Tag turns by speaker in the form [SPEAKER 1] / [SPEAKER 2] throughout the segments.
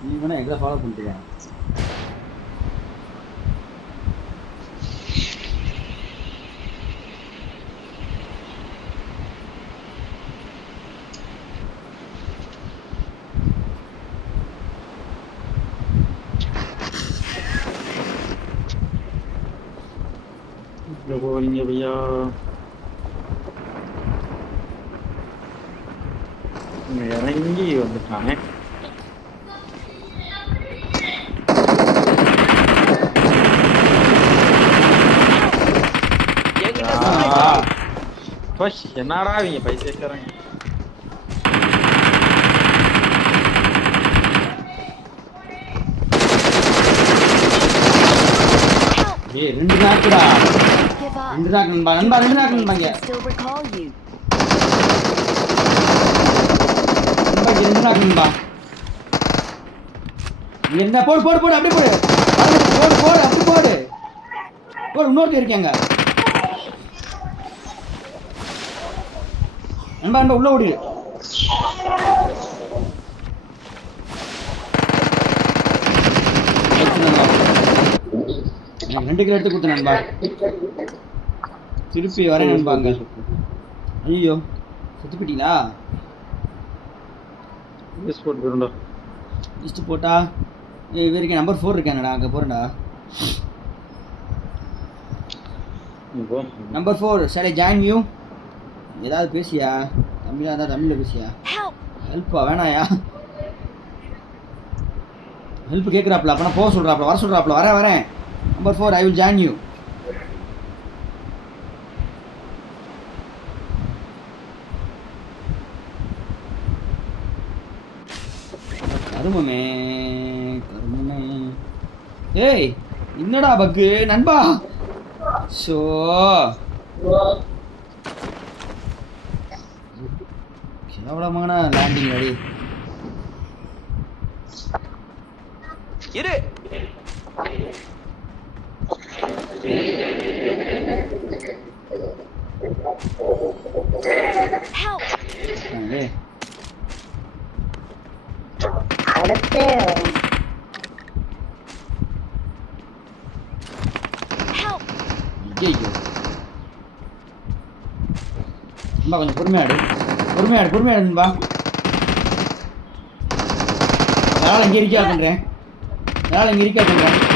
[SPEAKER 1] நீ வேணா எங்களை ஃபாலோ பண்ணிட்டியா
[SPEAKER 2] இங்க போறீங்க பையா இங்க இறங்கி வந்துட்டானே என்னடா இவங்க பைசேக்காரங்க
[SPEAKER 1] ஏய் ரெண்டு
[SPEAKER 3] up.
[SPEAKER 1] ரெண்டு நாக்கு நண்பா நண்பா ரெண்டு நாக்கு
[SPEAKER 3] recall you.
[SPEAKER 1] நண்பா இங்க ரெண்டு நாக்கு நண்பா என்ன போடு போடு போடு அப்படியே போடு. போடு போடு அப்படி போடு. போடு இன்னொருத்தர் இருக்கேங்க நண்பா நண்பா உள்ள ஓடி எனக்கு ரெண்டு கிலோ எடுத்து கொடுத்த நண்பா. திருப்பி வரேன் நண்பாங்க ஐயோ செத்து போயிட்டீங்களா
[SPEAKER 2] போயிருண்டா
[SPEAKER 1] லிஸ்ட் போட்டா? ஏய் இவருக்கு நம்பர் ஃபோர் இருக்கேன்டா அங்கே போகிறேன்டா
[SPEAKER 2] இப்போ
[SPEAKER 1] நம்பர் ஃபோர் சரி ஜாயின் யூ ஏதாவது பேசியா? தமிழாக இருந்தால் தமிழில் பேசியா! ஹெல்ப்பா வேணாயா? ஹெல்ப் கேட்குறாப்ல அப்பனா போக சொல்கிறாப்ல வர சொல்கிறாப்ல வரேன் வரேன். Number four I will join you கருமமே கருமமே. ஏய் என்னடா பக்கு நண்பா. ஷோ. கேவலமான லேண்டிங் அடி
[SPEAKER 4] இரு.
[SPEAKER 1] ஐயோ நண்பா கொஞ்சம் பொறுமையாடு பொறுமையாடு பொறுமையாடு நண்பா அதனால் இங்கே இருக்கா பண்ணுறேன் அதனால் இங்கே இருக்கா பண்ணுறேன்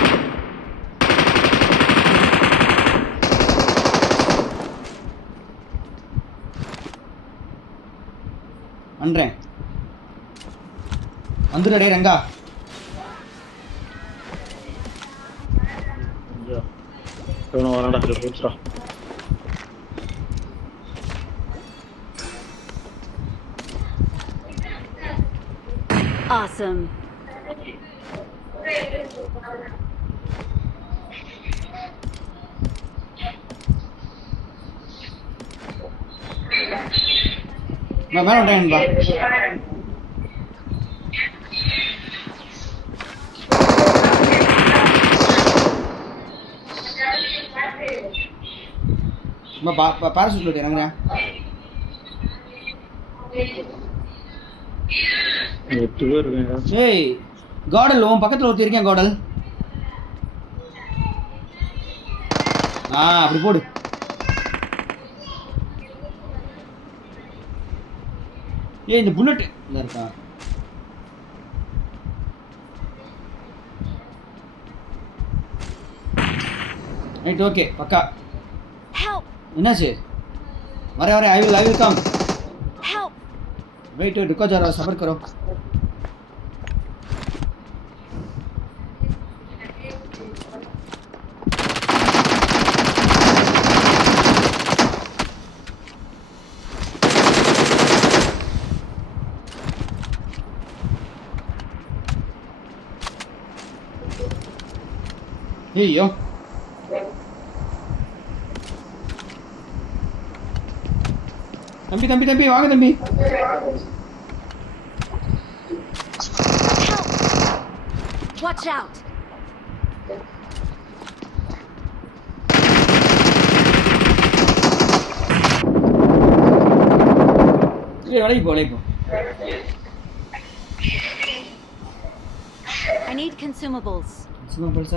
[SPEAKER 1] பண்ணுறேன் வந்துடுடே ரங்கா.
[SPEAKER 2] இவனை வரான்டா இதை போச்சுடா
[SPEAKER 3] Awesome.
[SPEAKER 1] நான் மேலே வந்துட்டேன் நண்பா. அம்மா பா பா பாராசூட் விட்டு இறங்குறேன். ஏய் காடல் உன் பக்கத்தில் ஒருத்தர் இருக்கேன் காடல். ஆ அப்படி போடு. ஏ இந்த புல்லட் இல்லை இருக்கா? ரைட் ஓகே பக்கா. என்னாச்சு? வர வர I will I will come
[SPEAKER 3] wait
[SPEAKER 1] wait ருக்கோ ஜாரா சபர் கரோ ஐயோ தம்பி தம்பி தம்பி வாங்க தம்பி
[SPEAKER 3] Watch out! I need consumables.
[SPEAKER 1] Consumables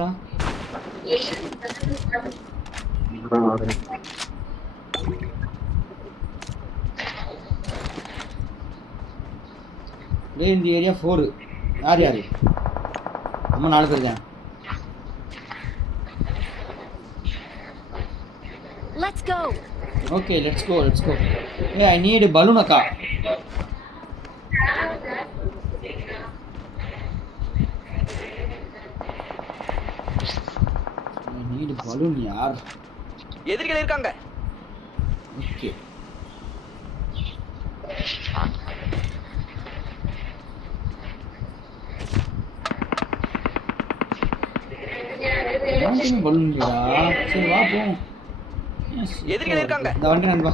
[SPEAKER 1] இந்த ஏரியா ஃபோரு யார் யார்? நம்ம நாலு பேர் தான்.
[SPEAKER 3] Let's go.
[SPEAKER 1] Okay let's go let's go A I need balloon அக்கா ஐ பலூன் யார்?
[SPEAKER 4] எதிரிகள் இருக்காங்க.
[SPEAKER 1] ஓகே. பலூன் இல்லையா சரி வா போவோம்.
[SPEAKER 4] எதிரிகள் இருக்காங்க.
[SPEAKER 1] இந்த வண்டி நண்பா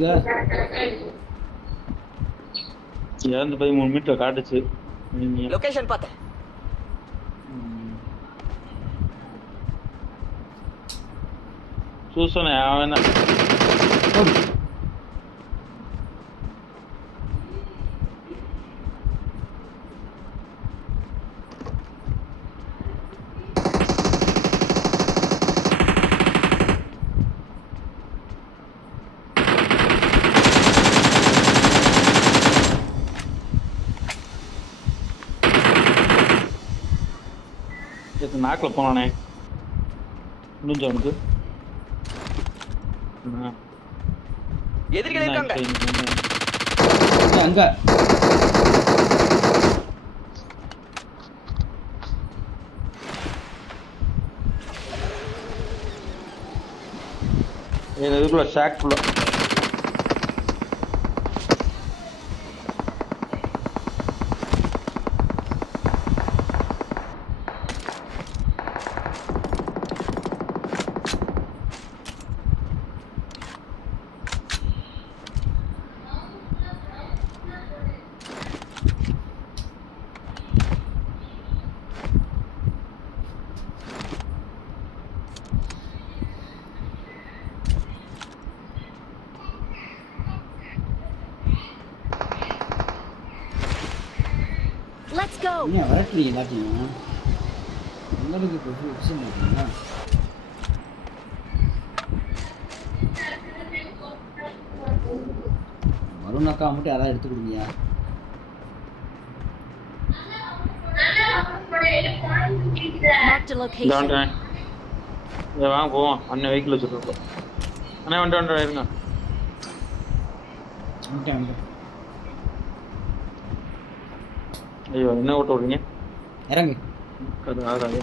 [SPEAKER 1] எங்க
[SPEAKER 2] இறந்து மூணு மீட்டர் காட்டுச்சு.
[SPEAKER 4] லொகேஷன் பார்த்தேன்.
[SPEAKER 2] சூசனை அவன்
[SPEAKER 1] போடு.
[SPEAKER 2] நாக்கில் போனானே. முடிஞ்ச அவனுக்கு.
[SPEAKER 4] எதிரிகள் இருக்காங்க.
[SPEAKER 1] அங்க
[SPEAKER 2] இதுக்குள்ள ஷாக்குள்ள
[SPEAKER 3] Let's go.
[SPEAKER 1] என்ன விரட்டுறீங்க எல்லாத்தையும். உங்களுக்கு இப்போ விஷயம் பார்த்தீங்களா வருண் அக்கா மட்டும் யாராவது எடுத்து கொடுங்கயா
[SPEAKER 2] வாங்க போவோம் அண்ணன் வெஹிக்கிள் வச்சுருக்கோம். அண்ணே வந்துட்டு வந்துட்டு இருங்க
[SPEAKER 1] ஓகே ஓகே
[SPEAKER 2] ஐயோ என்ன ஓட்ட விடுறீங்க?
[SPEAKER 1] இறங்கு.
[SPEAKER 2] அது ஆகாது.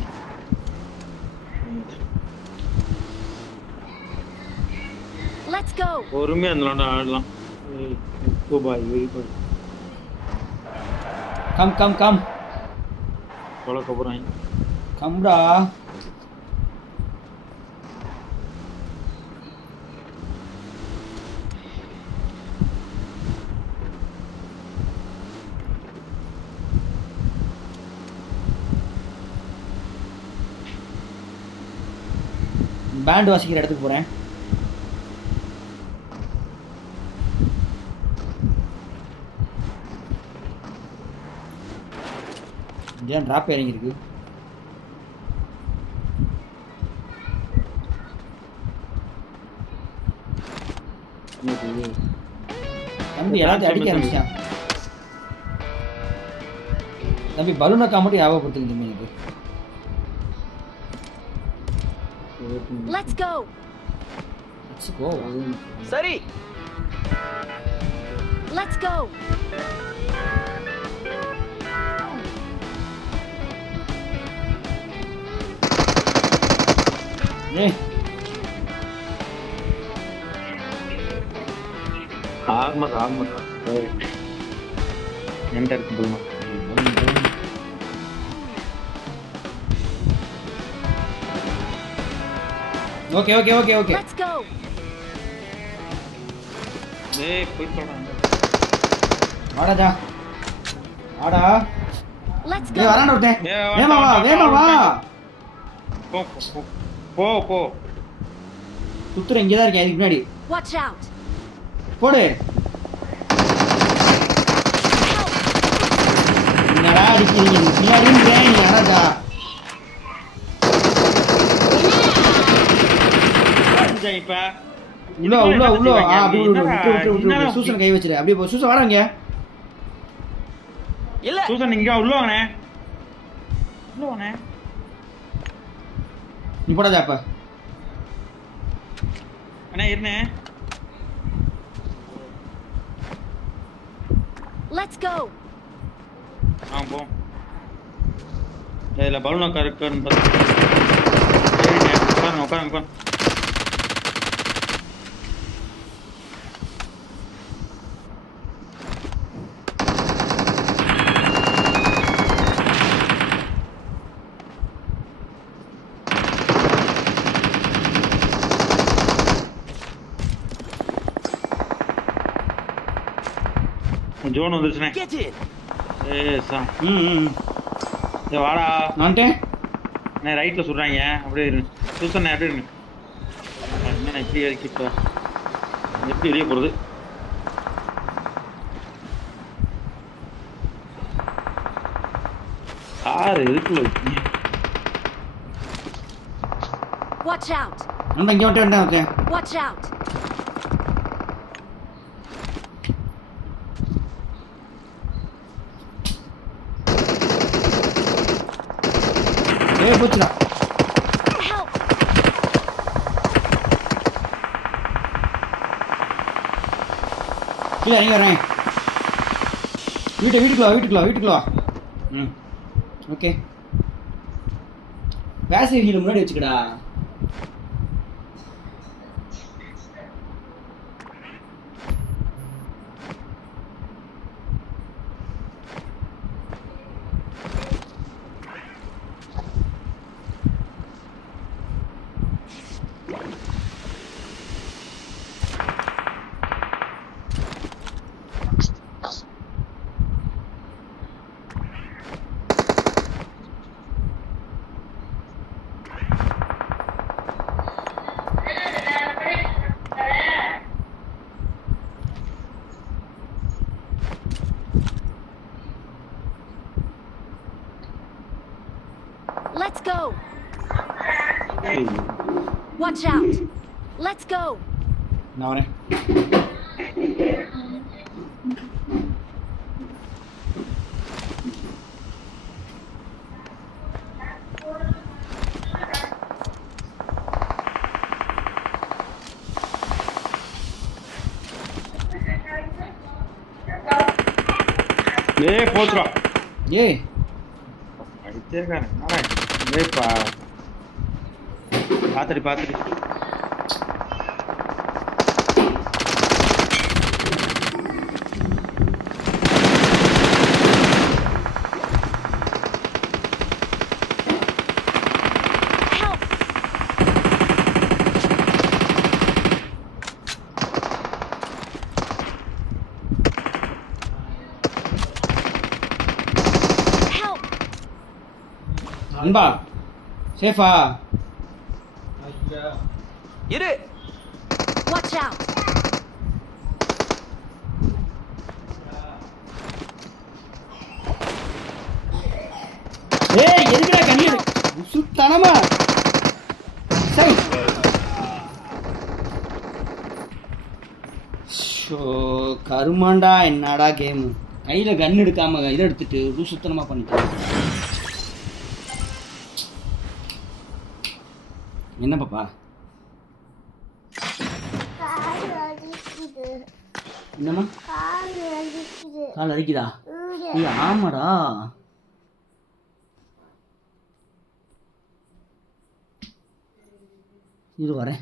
[SPEAKER 3] Let's go.
[SPEAKER 2] பொறுமையாக இருந்தாலும் ஆடலாம். பாய் வெரி பாய்
[SPEAKER 1] கம் கம் கம்
[SPEAKER 2] தொலைக்க போகிறாங்க
[SPEAKER 1] கம்டா பேண்ட் வாசிக்கிற இடத்துக்கு போகிறேன் ஏன் ட்ராப் இறங்கியிருக்கு? தம்பி எல்லாத்தையும் அடிக்க ஆரம்பிச்சிட்டான் தம்பி பலூன் மட்டும் ஞாபகப்படுத்துங்க தம்பி எனக்கு.
[SPEAKER 3] Let's go.
[SPEAKER 1] Let's go.
[SPEAKER 4] Sari.
[SPEAKER 3] Let's go.
[SPEAKER 2] Yeah. ಆಗ್ಮದ ಆಗ್ಮದ enter ಬುಲ್ಮಾ
[SPEAKER 1] okay okay okay okay
[SPEAKER 3] Let's go.
[SPEAKER 2] ஏய் போய் சொல்கிறேன்
[SPEAKER 1] வாடாடா. வாடா.
[SPEAKER 3] Let's
[SPEAKER 1] ஏய் வரான
[SPEAKER 3] go.
[SPEAKER 1] ஒருத்தன். வேமா வா வேமா வா.
[SPEAKER 2] போ போ, போ. போ
[SPEAKER 1] சுத்துற இங்கே தான் இருக்கேன் இதுக்கு முன்னாடி.
[SPEAKER 3] Watch out.
[SPEAKER 1] போடு. என்னடா அடிக்கிறீங்க? பின்னாடி நீ அடாடா
[SPEAKER 2] வந்துட்டான் இப்ப.
[SPEAKER 1] உள்ள உள்ள உள்ள. ஆ அப்படி விட்டு
[SPEAKER 2] என்னடா,
[SPEAKER 1] விட்டு விட்டு விட்டு
[SPEAKER 2] என்னடா
[SPEAKER 1] விட்டு சூசன் கை வச்சிரு அப்படியே போ. சூசன் வாடா இங்க.
[SPEAKER 4] இல்ல.
[SPEAKER 2] சூசன் இங்க உள்ள வாங்கண்ணே உள்ள வாங்கண்ணே
[SPEAKER 1] நீ போடாதா அப்ப.
[SPEAKER 2] அண்ணா இருண்ணே.
[SPEAKER 3] Let's go.
[SPEAKER 2] ஆ போ. இதில் பலூன் உட்கார் இருக்குன்னு பார்த்து சரிண்ணே உட்காருங்க உட்காருங்க உட்காருங்க. ஜோன் வந்துருச்சுண்ணே
[SPEAKER 1] ம்
[SPEAKER 2] ஏ வாடா.
[SPEAKER 1] நான்ட்டேன்
[SPEAKER 2] அண்ணே ரைட்டில் சொல்கிறாங்க அப்படியே இரு. சூசண்ணே அப்படியே இருங்க என்ன இப்படி இறக்கி இப்போ. எப்படி வெளியே போகிறது கார் எதுக்குள்ள வச்சீங்க?
[SPEAKER 3] Watch out.
[SPEAKER 1] அந்த இங்கே வந்துட்டு வந்தேன் ஒருத்தன்
[SPEAKER 3] Watch Help.
[SPEAKER 1] கீழே இறங்கி வரேன் வீட்டை வீட்டுக்குள்ள வீட்டுக்குள்ள வீட்டுக்குள்ள. ம் ஓகே ஹீல் முன்னாடி வச்சுக்கடா
[SPEAKER 3] Let's go.
[SPEAKER 2] ஏய்,
[SPEAKER 3] Watch out. Let's go.
[SPEAKER 1] நான் வரேன்
[SPEAKER 2] ஏய் போச்சுடா
[SPEAKER 1] ஏய்
[SPEAKER 2] அடிச்சே இருக்காரு என்னடா இது? ஏய்ப்பா பாத்துடி பாத்துடி
[SPEAKER 3] Help. Help.
[SPEAKER 1] அன்பா சேஃபா
[SPEAKER 4] இரு.
[SPEAKER 3] Watch out.
[SPEAKER 1] ஏய் எதுக்குடா கண்ணு சுத்தனமா சரி. ஷோ கருமாண்டா என்னடா கேம் கையில கன் எடுக்காம இதை எடுத்துட்டு ஒரு சுத்தனமா என்ன பாப்பா? என்னம்மா?
[SPEAKER 5] கால்
[SPEAKER 1] அரிக்குதா ஏய் ஆமாடா. இது வரேன்.